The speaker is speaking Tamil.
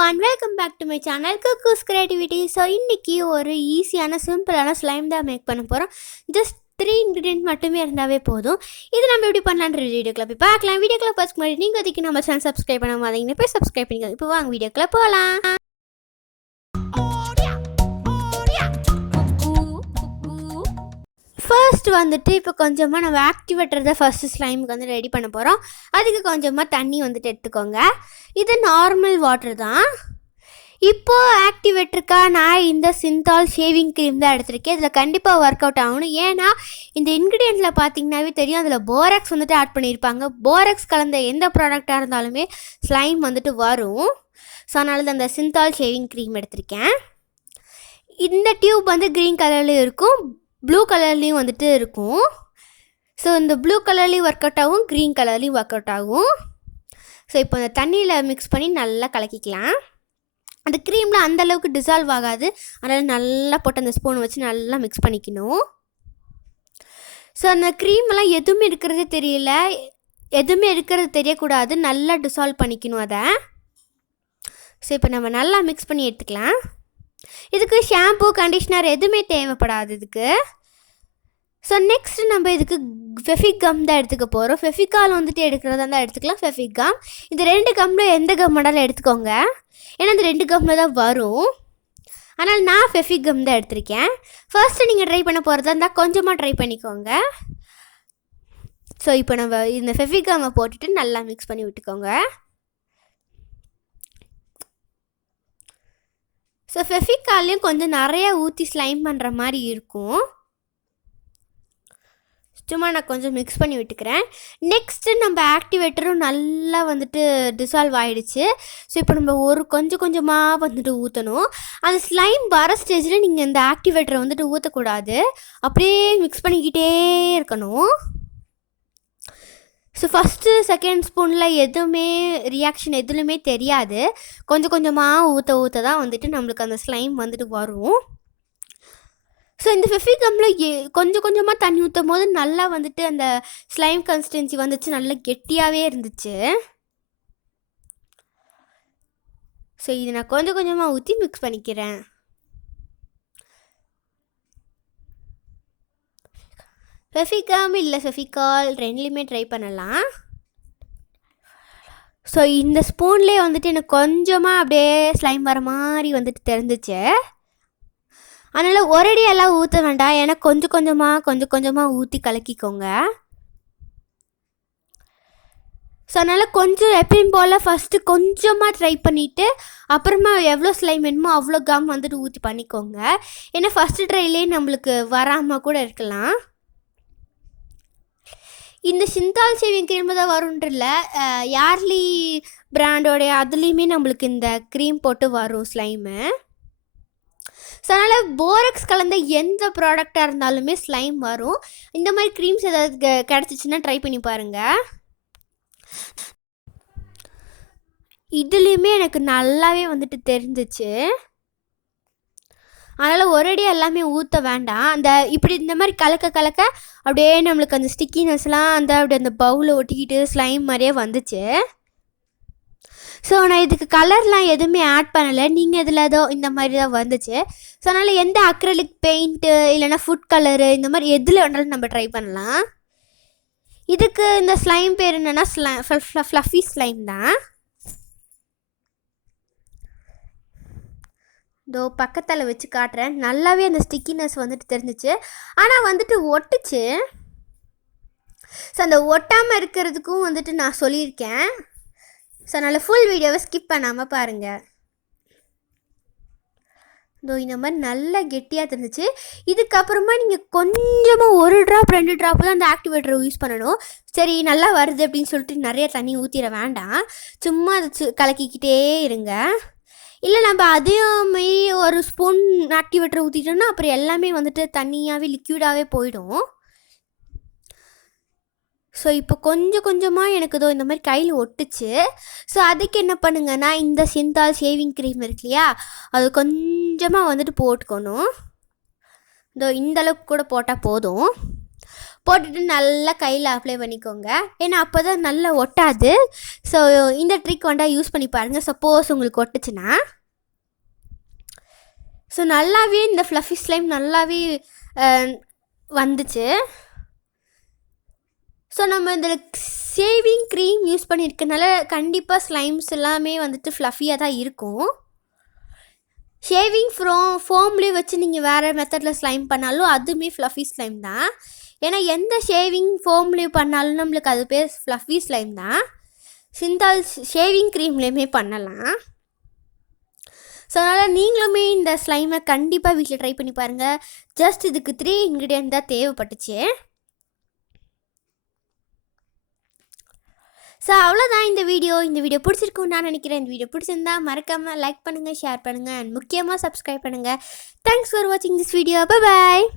everyone, welcome back to my channel Cuckoo's Creativity. So இன்னைக்கு ஒரு ஈஸியான சிம்பிளான ஸ்லைம் தான் மேக் பண்ண போகிறோம். ஜஸ்ட் 3 ingredients மட்டுமே இருந்தாவே போதும். இது நம்ம எப்படி பண்ணலான்ற வீடியோக்குள்ள போய் பார்க்கலாம். வீடியோக்குள்ள பார்த்துக்கு முன்னாடி நீங்கள் அதுக்கு நம்ம சேனல் சப்ஸ்கிரைப் பண்ண மாதிரிங்க போய் சப்ஸ்கிரைப் பண்ணிக்கோங்க. இப்போ வாங்க வீடியோக்குள்ள போகலாம். ஃபர்ஸ்ட் வந்துட்டு இப்போ கொஞ்சமாக நம்ம ஆக்டிவேட்டர் தான் ஃபஸ்ட்டு ஸ்லைமுக்கு வந்து ரெடி பண்ண போகிறோம். அதுக்கு கொஞ்சமாக தண்ணி வந்துட்டு எடுத்துக்கோங்க. இது நார்மல் வாட்டர் தான். இப்போது ஆக்டிவேட்டருக்காக நான் இந்த சிந்தால் ஷேவிங் க்ரீம் தான் எடுத்திருக்கேன். இதில் கண்டிப்பாக ஒர்க் அவுட் ஆகணும். ஏன்னா இந்த இன்க்ரீடியண்ட்டில் பார்த்தீங்கன்னாவே தெரியும், அதில் போராக்ஸ் வந்துட்டு ஆட் பண்ணியிருப்பாங்க. போராக்ஸ் கலந்த எந்த ப்ராடக்டாக இருந்தாலுமே ஸ்லைம் வந்துட்டு வரும். ஸோ அதனால தான் அந்த சிந்தால் ஷேவிங் க்ரீம் எடுத்திருக்கேன். இந்த டியூப் வந்து க்ரீன் கலர்லேயும் இருக்கும், ப்ளூ கலர்லேயும் வந்துட்டு இருக்கும். ஸோ இந்த ப்ளூ கலர்லேயும் ஒர்க் அவுட் ஆகும், க்ரீன் கலர்லேயும் ஒர்க் அவுட் ஆகும். ஸோ இப்போ அந்த தண்ணியில் மிக்ஸ் பண்ணி நல்லா கலக்கிக்கலாம். அந்த க்ரீமில் அந்தளவுக்கு டிசால்வ் ஆகாது, அதனால் நல்லா போட்டு அந்த ஸ்பூன் வச்சு நல்லா மிக்ஸ் பண்ணிக்கணும். ஸோ அந்த க்ரீமெல்லாம் எதுவுமே இருக்கிறதே தெரியல, எதுவுமே இருக்கிறது தெரியக்கூடாது, நல்லா டிசால்வ் பண்ணிக்கணும் அதை. ஸோ இப்போ நம்ம நல்லா மிக்ஸ் பண்ணி எடுத்துக்கலாம். இதுக்கு ஷாம்பு கண்டிஷ்னர் எதுவுமே தேவைப்படாது இதுக்கு. ஸோ நெக்ஸ்ட் நம்ம இதுக்கு ஃபெஃபிக் கம் தான் எடுத்துக்க போகிறோம். ஃபெஃபிகால் வந்துட்டு எடுக்கிறதா தான் எடுத்துக்கலாம், ஃபெஃபிக் கம். இந்த 2 கம்மில் எந்த கம் வேணாலும் எடுத்துக்கோங்க, ஏன்னா இந்த 2 கம்மில் தான் வரும். ஆனால் நான் ஃபெஃபிக் கம் தான் எடுத்திருக்கேன். ஃபர்ஸ்ட்டு நீங்கள் ட்ரை பண்ண போகிறதா இருந்தால் கொஞ்சமாக ட்ரை பண்ணிக்கோங்க. ஸோ இப்போ நம்ம இந்த ஃபெஃபிக் கம்மை போட்டுட்டு நல்லா மிக்ஸ் பண்ணி விட்டுக்கோங்க. ஸோ ஃபெஃபிகால்லையும் கொஞ்சம் நிறையா ஊற்றி ஸ்லைம் பண்ணுற மாதிரி இருக்கும். சும்மா நான் கொஞ்சம் மிக்ஸ் பண்ணி விட்டுக்கிறேன். நெக்ஸ்ட்டு நம்ம ஆக்டிவேட்டரும் நல்லா வந்துட்டு டிசால்வ் ஆகிடுச்சு. ஸோ இப்போ நம்ம கொஞ்சம் கொஞ்சமாக வந்துட்டு ஊற்றணும். அந்த ஸ்லைம் வர ஸ்டேஜில் நீங்கள் இந்த ஆக்டிவேட்டரை வந்துட்டு ஊற்றக்கூடாது, அப்படியே மிக்ஸ் பண்ணிக்கிட்டே இருக்கணும். ஸோ ஃபஸ்ட்டு செகண்ட் ஸ்பூனில் எதுவுமே ரியாக்ஷன் எதுலையுமே தெரியாது, கொஞ்சம் கொஞ்சமாக ஊற்ற தான் வந்துட்டு நம்மளுக்கு அந்த ஸ்லைம் வந்துட்டு வரும். ஸோ இந்த ஃபெஃபிக் கம்மில் கொஞ்சம் கொஞ்சமாக தண்ணி ஊற்றும் போது நல்லா வந்துட்டு அந்த ஸ்லைம் கன்சிஸ்டன்சி வந்துச்சு, நல்லா கெட்டியாகவே இருந்துச்சு. ஸோ இது நான் கொஞ்சம் கொஞ்சமாக ஊற்றி மிக்ஸ் பண்ணிக்கிறேன். ஃபெஃபிகம் இல்லை ஃபெஃபிகால் ரெண்டுலேயுமே ட்ரை பண்ணலாம். ஸோ இந்த ஸ்பூன்லேயே வந்துட்டு எனக்கு கொஞ்சமாக அப்படியே ஸ்லைம் வர மாதிரி வந்துட்டு தெரிஞ்சிச்சு. அதனால் ஒரேடியெல்லாம் ஊற்ற வேண்டாம், ஏன்னா கொஞ்சம் கொஞ்சமாக ஊற்றி கலக்கிக்கோங்க. ஸோ அதனால் கொஞ்சம் எப்பயும் போல் ஃபஸ்ட்டு கொஞ்சமாக ட்ரை பண்ணிவிட்டு அப்புறமா எவ்வளோ ஸ்லைம் வேணுமோ அவ்வளோ கம் வந்துட்டு ஊற்றி பண்ணிக்கோங்க. ஏன்னா ஃபஸ்ட்டு ட்ரைலே நம்மளுக்கு வராமல் கூட இருக்கலாம். இந்த சிந்தால் ஷேவிங் க்ரீம் தான் வரும்ன்றில்ல, யார்லி பிராண்டோடைய அதுலேயுமே நம்மளுக்கு இந்த க்ரீம் போட்டு வரும் ஸ்லைமு. ஸோ அதனால் போரக்ஸ் கலந்த எந்த ப்ராடக்டாக இருந்தாலுமே ஸ்லைம் வரும். இந்த மாதிரி க்ரீம்ஸ் ஏதாவது கிடச்சிச்சின்னா ட்ரை பண்ணி பாருங்கள். இதுலேயுமே எனக்கு நல்லாவே வந்துட்டு தெரிஞ்சிச்சு. அதனால் ஒரேடியாக எல்லாமே ஊற்ற வேண்டாம். இப்படி இந்த மாதிரி கலக்க அப்படியே நம்மளுக்கு அந்த ஸ்டிக்கினஸ்லாம் அப்படியே அந்த பவுலில் ஒட்டிக்கிட்டு ஸ்லைம் மாதிரியே வந்துச்சு. ஸோ நான் இதுக்கு கலர்லாம் எதுவுமே ஆட் பண்ணலை, நீங்கள் இதில் ஏதோ இந்த மாதிரி தான் வந்துச்சு. ஸோ அதனால் எந்த அக்ரலிக் பெயிண்ட்டு இல்லைனா ஃபுட் கலரு இந்த மாதிரி எதில் வேணாலும் நம்ம ட்ரை பண்ணலாம். இதுக்கு இந்த ஸ்லைம் பேர் என்னென்னா ஃப்ளஃபி ஸ்லைம் தான். இதோ பக்கத்தில் வச்சு காட்டுறேன். நல்லாவே அந்த ஸ்டிக்கினஸ் வந்துட்டு தெரிஞ்சிச்சு, ஆனால் வந்துட்டு ஒட்டுச்சு. ஸோ அந்த ஒட்டாமல் இருக்கிறதுக்கும் வந்துட்டு நான் சொல்லியிருக்கேன். ஸோ அதனால் ஃபுல் வீடியோவை ஸ்கிப் பண்ணாமல் பாருங்கள். இதோ இந்த மாதிரி நல்லா கெட்டியாக தெரிஞ்சிச்சு. இதுக்கப்புறமா நீங்கள் கொஞ்சமாக 1 ட்ராப் 2 ட்ராப் தான் அந்த ஆக்டிவேட்டரை யூஸ் பண்ணணும். சரி நல்லா வருது அப்படின்னு சொல்லிட்டு நிறைய தண்ணி ஊற்றிட வேண்டாம், சும்மா அதை கலக்கிக்கிட்டே இருங்க. இல்லை நம்ம அதையுமே ஒரு ஸ்பூன் ஆக்டிவேட்டரை ஊற்றிட்டோம்னா அப்புறம் எல்லாமே வந்துட்டு தண்ணியாகவே லிக்யூடாகவே போயிடும். ஸோ இப்போ கொஞ்சமாக எனக்கு இதோ இந்த மாதிரி கையில் ஒட்டுச்சு. ஸோ அதுக்கு என்ன பண்ணுங்கன்னா, இந்த சிந்தால் ஷேவிங் க்ரீம் இருக்கு இல்லையா, அது கொஞ்சமாக வந்துட்டு போட்டுக்கணும். இதோ இந்தளவுக்கு கூட போட்டால் போதும். போட்டுட்டு நல்லா கையில் அப்ளை பண்ணிக்கோங்க. ஏன்னா அப்போ தான் நல்லா ஒட்டாது. ஸோ இந்த ட்ரிக் வந்தால் யூஸ் பண்ணி பாருங்கள், சப்போஸ் உங்களுக்கு ஒட்டுச்சுன்னா. ஸோ நல்லாவே இந்த ஃப்ளஃபி ஸ்லைம் நல்லாவே வந்துச்சு. ஸோ நம்ம இந்த ஷேவிங் க்ரீம் யூஸ் பண்ணியிருக்கனால கண்டிப்பாக ஸ்லைம்ஸ் எல்லாமே வந்துட்டு ஃப்ளஃபியாக தான் இருக்கும். ஷேவிங் ஃபோம்லேயே வச்சு நீங்கள் வேறு மெத்தடில் ஸ்லைம் பண்ணாலும் அதுவுமே ஃப்ளஃபி ஸ்லைம் தான். ஏன்னா எந்த ஷேவிங் ஃபோம்லேயே பண்ணாலும் நம்மளுக்கு அது பேர் ஃப்ளஃபி ஸ்லைம் தான். சிந்தால் ஷேவிங் க்ரீம்லேயுமே பண்ணலாம். ஸோ அதனால் நீங்களுமே இந்த ஸ்லைமை கண்டிப்பாக வீட்டில் ட்ரை பண்ணி பாருங்கள். ஜஸ்ட் இதுக்கு 3 இன்க்ரீடியன்ட் தான் தேவைப்பட்டுச்சு. ஸோ அவ்வளோதான் இந்த வீடியோ பிடிச்சிருக்குன்னு நான் நினைக்கிறேன். இந்த வீடியோ பிடிச்சிருந்தா மறக்காமல் லைக் பண்ணுங்கள், ஷேர் பண்ணுங்கள், அண்ட் முக்கியமாக சப்ஸ்கிரைப் பண்ணுங்கள். தேங்க்ஸ் ஃபார் வாட்சிங் திஸ் வீடியோ. Bye bye.